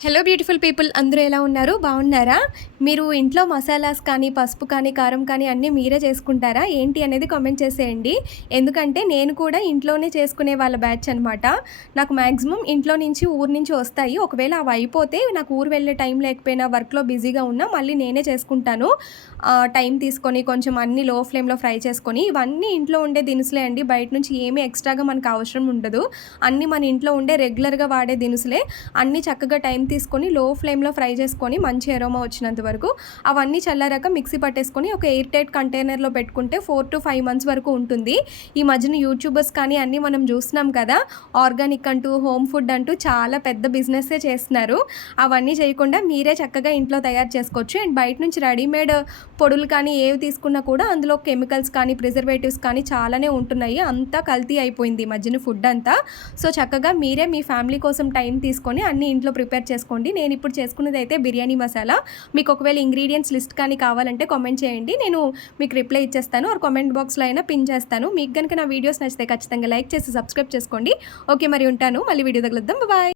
Hello beautiful people, అందరూ ఎలా ఉన్నారు? బాగున్నారా? మీరు ఇంట్లో మసాలాస్ కానీ, పసుపు కానీ, కారం కానీ అన్నీ మీరే చేసుకుంటారా? ఏంటి అనేది కామెంట్ చేసేయండి. ఎందుకంటే నేను కూడా ఇంట్లోనే చేసుకునే వాళ్ళ బ్యాచ్ అనమాట. నాకు మ్యాక్సిమం ఇంట్లో నుంచి ఊరు నుంచి వస్తాయి. ఒకవేళ అవి అయిపోతే నాకు ఊరు వెళ్ళే టైం లేకపోయినా, వర్క్‌లో బిజీగా ఉన్నా మళ్ళీ నేనే చేసుకుంటాను. టైం తీసుకొని కొంచెం అన్నీ లో ఫ్లేమ్‌లో ఫ్రై చేసుకొని, ఇవన్నీ ఇంట్లో ఉండే దినుసులే అండి. బయట నుంచి ఏమీ ఎక్స్‌ట్రాగా మనకు అవసరం ఉండదు. అన్నీ మన ఇంట్లో ఉండే రెగ్యులర్‌గా వాడే దినుసులే. అన్నీ చక్కగా టైం తీసుకొని లో ఫ్లేమ్‌లో ఫ్రై చేసుకొని మంచి అరోమా వచ్చినంత వరకు అవన్నీ చల్లారాక మిక్సీ పట్టేసుకొని ఒక ఎయిర్ టైట్ కంటైనర్‌లో పెట్టుకుంటే 4-5 మంత్స్ వరకు ఉంటుంది. ఈ మధ్యన యూట్యూబర్స్ కానీ అన్నీ మనం చూస్తున్నాం కదా! ఆర్గానిక్ అంటూ, హోమ్ ఫుడ్ అంటూ చాలా పెద్ద బిజినెస్సే చేస్తున్నారు. అవన్నీ చేయకుండా మీరే చక్కగా ఇంట్లో తయారు చేసుకోవచ్చు. అండ్ బయట నుంచి రెడీమేడ్ పొడులు కానీ ఏవి తీసుకున్నా కూడా అందులో కెమికల్స్ కానీ, ప్రిజర్వేటివ్స్ కానీ చాలానే ఉంటున్నాయి. అంతా కల్తీ అయిపోయింది ఈ మధ్యన ఫుడ్ అంతా. సో, చక్కగా మీరే మీ ఫ్యామిలీ కోసం టైం తీసుకొని అన్నీ ఇంట్లో ప్రిపేర్ చేసుకోండి. నేనిప్పుడు చేసుకున్నదైతే బిర్యానీ మసాలా. మీకు ఒకవేళ ఇంగ్రీడియెంట్స్ లిస్ట్ కానీ కావాలంటే కామెంట్ చేయండి. నేను మీకు రిప్లై ఇచ్చేస్తాను. ఆర్ కామెంట్ బాక్స్‌లో అయినా పిన్ చేస్తాను. మీకు గనుక నా వీడియోస్ నచ్చితే ఖచ్చితంగా లైక్ చేసి సబ్స్క్రైబ్ చేసుకోండి. ఓకే, మరి ఉంటాను. మళ్ళీ వీడియో తగులుద్దాం. బాయ్.